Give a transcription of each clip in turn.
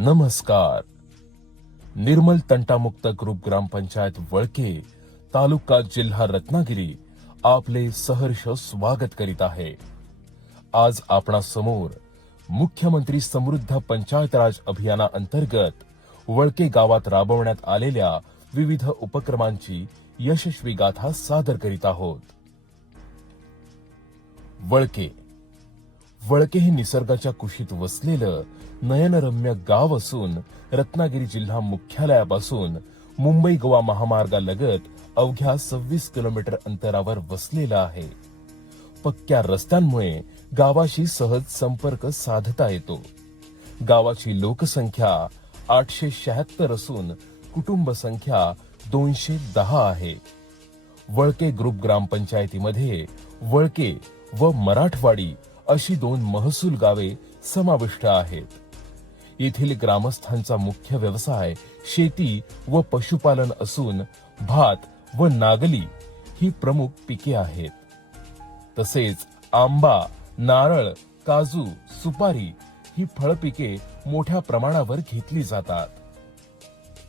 नमस्कार. निर्मल तंटामुक्त ग्रुप ग्रामपंचायत वळके तालुका जिल्हा रत्नागिरी आपले सहर्ष स्वागत करीत आहे. आज आपणासमोर मुख्यमंत्री समृद्ध पंचायत राज अभियाना अंतर्गत वळके गावात राबवण्यात आलेल्या विविध उपक्रमांची यशस्वी गाथा सादर करीत आहोत. वळके वळके हे निसर्गाच्या कुशीत वसलेलं नयनरम्य गाव असून रत्नागिरी जिल्हा मुख्यालयापासून मुंबई गोवा महामार्गालगत अवघ्या सव्वीस किलोमीटर अंतरावर वसलेलं आहे. पक्क्या रस्त्यांमुळे गावाशी सहज संपर्क साधता येतो. गावाची लोकसंख्या आठशे शहात्तर असून कुटुंब संख्या दोनशे दहा आहे. वळके ग्रुप ग्रामपंचायतीमध्ये वळके व मराठवाडी अशी दोन महसूल गावे समाविष्ट आहेत. येथील ग्रामस्थांचा मुख्य व्यवसाय शेती व पशुपालन असून भात व नागली ही प्रमुख पिके आहेत. तसेच आंबा नारळ काजू सुपारी ही फळपिके मोठ्या प्रमाणावर घेतली जातात.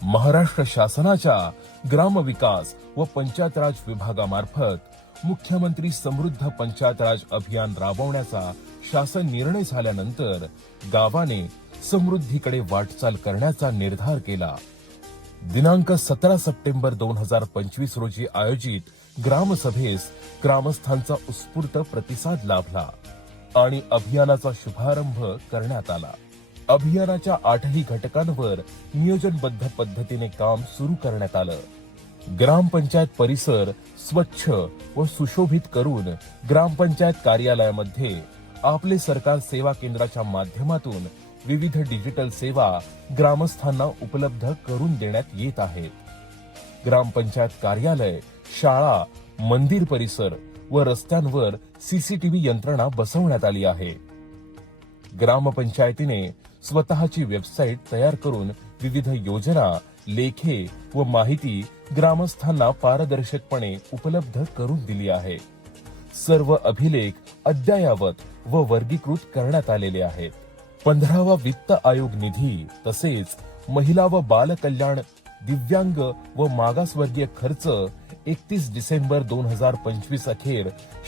महाराष्ट्र शासनाच्या ग्रामविकास व पंचायत राज विभागामार्फत मुख्यमंत्री समृद्ध पंचायत राज अभियान राबवण्याचा शासन निर्णय झाल्यानंतर गावाने समृद्धीकडे वाटचाल करण्याचा निर्धार केला. दिनांक सतरा सप्टेंबर दोन हजार पंचवीस रोजी आयोजित ग्रामसभेस ग्रामस्थांचा उत्स्फूर्त प्रतिसाद लाभला आणि अभियानाचा शुभारंभ करण्यात आला. अभियानाच्या आठही घटकांवर नियोजनबद्ध पद्धतीने काम सुरू करण्यात आलं. ग्रामपंचायत परिसर स्वच्छ व सुशोभित करून ग्रामपंचायत कार्यालयामध्ये आपले सरकार सेवा केंद्राच्या माध्यमातून विविध डिजिटल सेवा ग्रामस्थांना उपलब्ध करून देण्यात येत आहेत. ग्रामपंचायत कार्यालय शाळा मंदिर परिसर व रस्त्यांवर सीसीटीव्ही यंत्रणा बसवण्यात आली आहे. ग्रामपंचायतीने स्वतःची वेबसाईट तयार करून विविध योजना लेखे व माहिती ग्रामस्थांना पारदर्शकपणे उपलब्ध करून दिली आहे. सर्व अभिलेख अद्ययावत व वर्गीकृत करण्यात आलेले आहेत. पंधरावा वित्त आयोग निधी तसेच महिला व बाल कल्याण दिव्यांग व मागासवर्गीय खर्च एकतीस डिसेंबर दोन हजार पंचवीस अखेर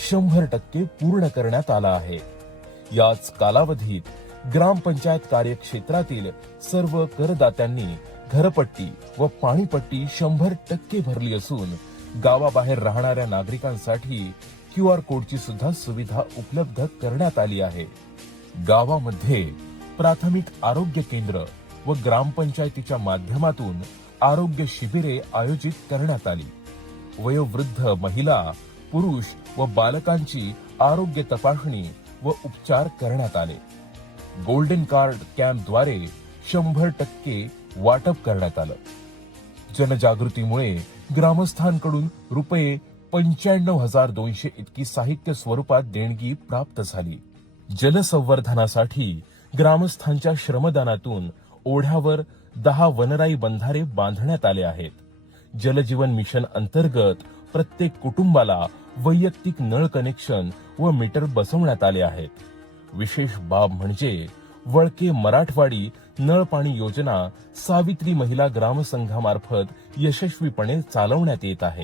शंभर टक्के पूर्ण करण्यात आला आहे. याच कालावधीत ग्रामपंचायत कार्यक्षेत्रातील सर्व करदात्यांनी घरपट्टी व पाणीपट्टी शंभर टक्के भरली असून गावाबाहेर राहणाऱ्या नागरिकांसाठी क्यू आर कोडची सुद्धा सुविधा उपलब्ध करण्यात आली आहे. गावामध्ये प्राथमिक आरोग्य केंद्र व ग्रामपंचायतीच्या माध्यमातून आरोग्य शिबिरे आयोजित करण्यात आली. वयोवृद्ध महिला पुरुष व बालकांची आरोग्य तपासणी व उपचार करण्यात आले. गोल्डन कार्ड कॅम्पद्वारे शंभर टक्के वाटप करण्यात आलं. जनजागृतीमुळे ग्रामस्थांकडून रुपये पंच्याण्णव हजार दोनशे इतकी साहित्य स्वरूपात देणगी प्राप्त झाली. जलसंवर्धनासाठी ग्रामस्थांच्या श्रमदानातून ओढ्यावर दहा वनराई बंधारे बांधण्यात आले आहेत. जलजीवन मिशन अंतर्गत प्रत्येक कुटुंबाला वैयक्तिक नळ कनेक्शन व मीटर बसवण्यात आले आहेत. विशेष बाब म्हणजे वळके मराठवाडी नळ पाणी योजना सावित्री महिला ग्रामसंघामार्फत यशस्वीपणे चालवण्यात येत आहे.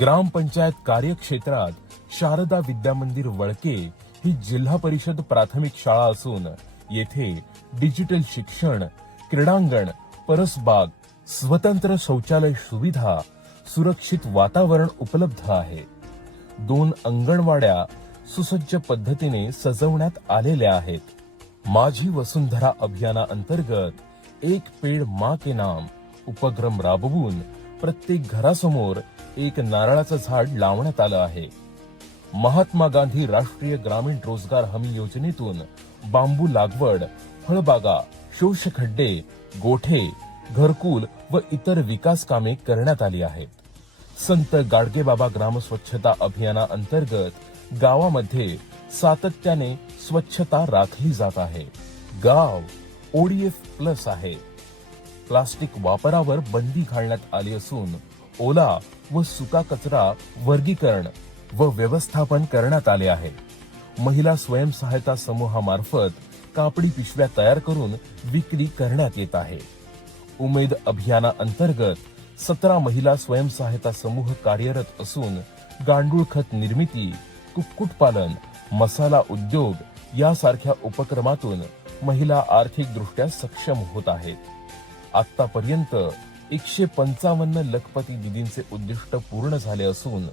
ग्रामपंचायत कार्यक्षेत्रात शारदा विद्यामंदिर वळके ही जिल्हा परिषद प्राथमिक शाळा असून येथे डिजिटल शिक्षण क्रीडांगण परसबाग स्वतंत्र शौचालय सुविधा सुरक्षित वातावरण उपलब्ध आहे. दोन अंगणवाड्या सुसज्ज पद्धतीने सजवण्यात आलेल्या आहेत. माझी वसुंधरा अभियाना अंतर्गत एक पेड मा के नाम उपक्रम राबवून प्रत्येक घरासमोर एक नारळाचं झाड लावण्यात आलं आहे. महात्मा गांधी राष्ट्रीय ग्रामीण रोजगार हमी योजनेतून बांबू लागवड फळबागा शोषखड्डे गोठे घरकुल व इतर विकास कामे करण्यात आली आहेत. संत गाडगेबाबा ग्राम स्वच्छता अभियाना अंतर्गत गावामध्ये सातत्याने स्वच्छता राखली जात आहे. गाव ओडीएफ प्लस आहे. प्लास्टिक वापरावर बंदी घालण्यात आली असून ओला व सुका कचरा वर्गीकरण व व्यवस्थापन करण्यात आले आहे. महिला स्वयंसहायता समूहामार्फत कापडी पिशव्या तयार करून विक्री करण्यात येत आहे. उमेद अभियाना अंतर्गत सतरा महिला स्वयंसहायता समूह कार्यरत असून गांडूळ खत निर्मिती कुक्कुटपालन मसाला उद्योग यासारख्या उपक्रमातून महिला आर्थिकदृष्ट्या सक्षम होत आहेत आतापर्यंत एकशे पंचावन्न लखपती दिदींचे उद्दिष्ट पूर्ण झाले असून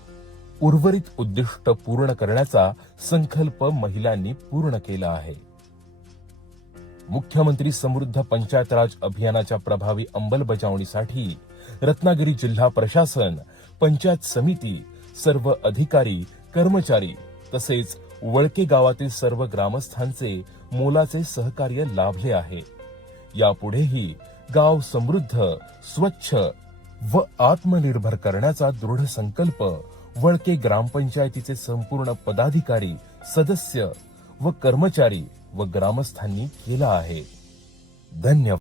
उर्वरित उद्दिष्ट पूर्ण करण्याचा संकल्प महिलांनी पूर्ण केला आहे. मुख्यमंत्री समृद्ध पंचायत राज अभियानाच्या प्रभावी अंमलबजावणीसाठी रत्नागिरी जिल्हा प्रशासन पंचायत समिती सर्व अधिकारी कर्मचारी तसेच वळके गावातील सर्व ग्रामस्थांचे मोलाचे सहकार्य लाभले आहे. यापुढेही गाव समृद्ध स्वच्छ व आत्मनिर्भर करण्याचा दृढ संकल्प वळके ग्रामपंचायतीचे संपूर्ण पदाधिकारी सदस्य व कर्मचारी व ग्रामस्थांनी केला आहे. धन्यवाद.